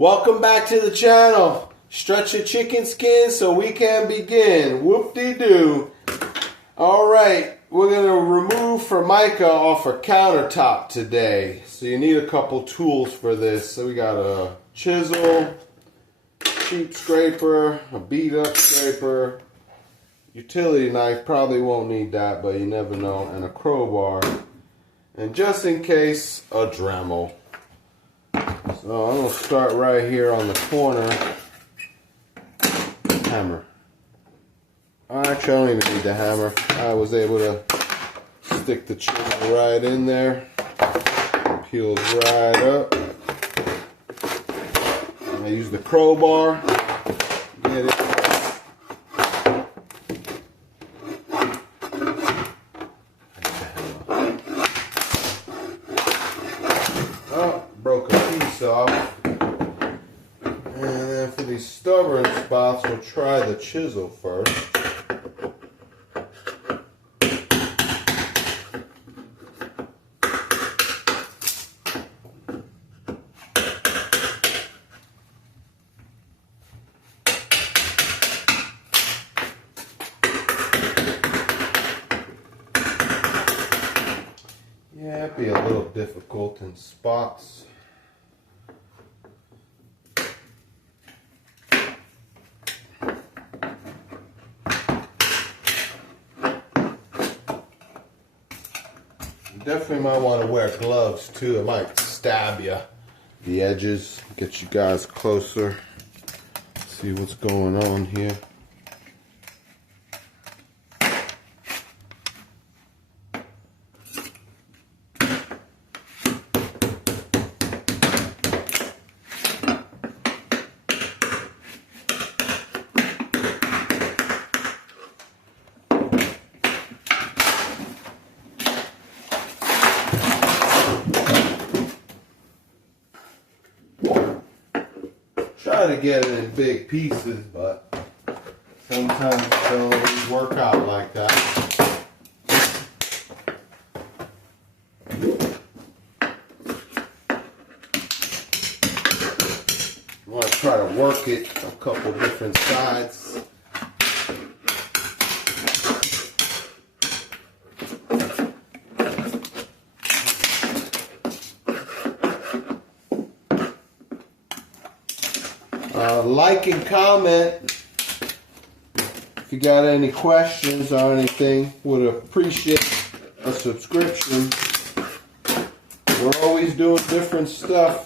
Welcome back to the channel. Stretch your chicken skin so we can begin. Whoop-de-doo. Alright, we're going to remove formica off our countertop today. So you need a couple tools for this. So we got a chisel, cheap scraper, a beat up scraper, utility knife, probably won't need that, but you never know, and a crowbar. And just in case, a Dremel. So I'm going to start right here on the corner. Hammer. Actually, I don't even need the hammer. I was able to stick the chisel right in there. Peels right up. And I use the crowbar. Get it. Oh, broke a piece off. And then for these stubborn spots, we'll try the chisel first. Yeah, it'd be a little difficult in spots. You definitely might want to wear gloves too. It might stab you. The edges, get you guys closer. See what's going on here. Try to get it in big pieces, but sometimes it don't always work out like that. I want to try to work it a couple different sides. Like and comment if you got any questions or anything. Would appreciate a subscription. We're always doing different stuff.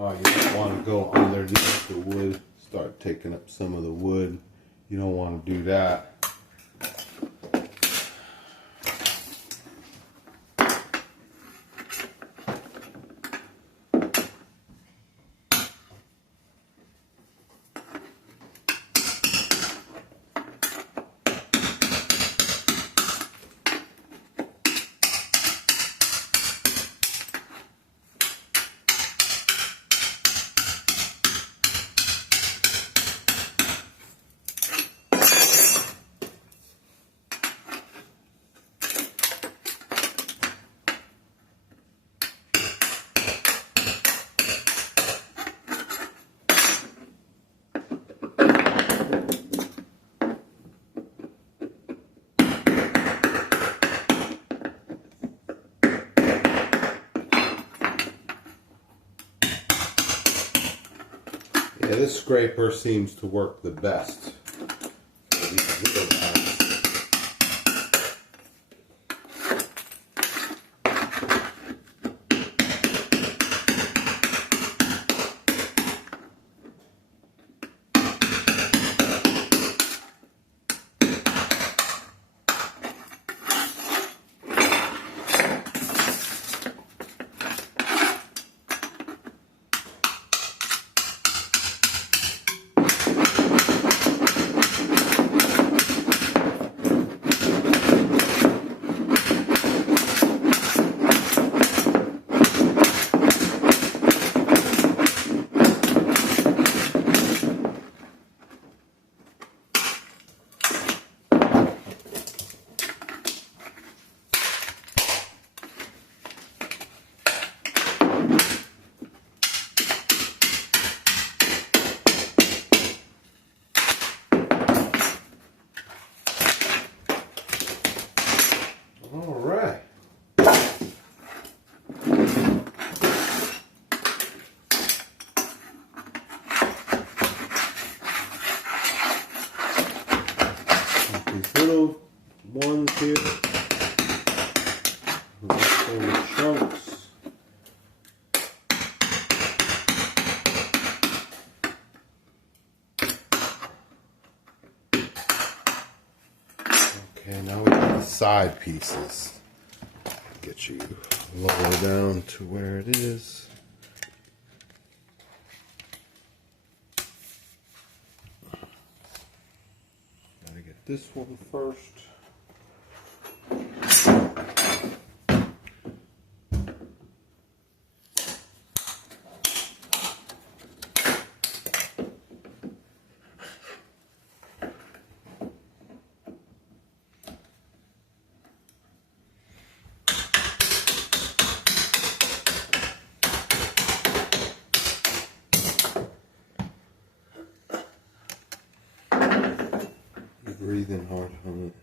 Oh, you don't want to go underneath the wood, start taking up some of the wood. You don't want to do that. Yeah, this scraper seems to work the best for these little guys. All right. These little ones here, little chunks. Okay, now we got the side pieces. Get you lower down to where it is. Gotta get this one first. Breathing hard on it.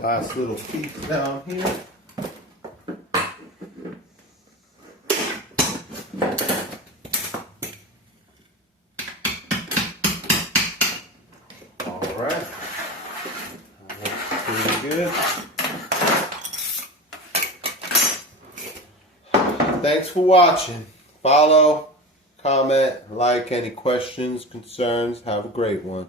Last little piece down here. All right. That looks pretty good. Thanks for watching. Follow, comment, like, any questions, concerns. Have a great one.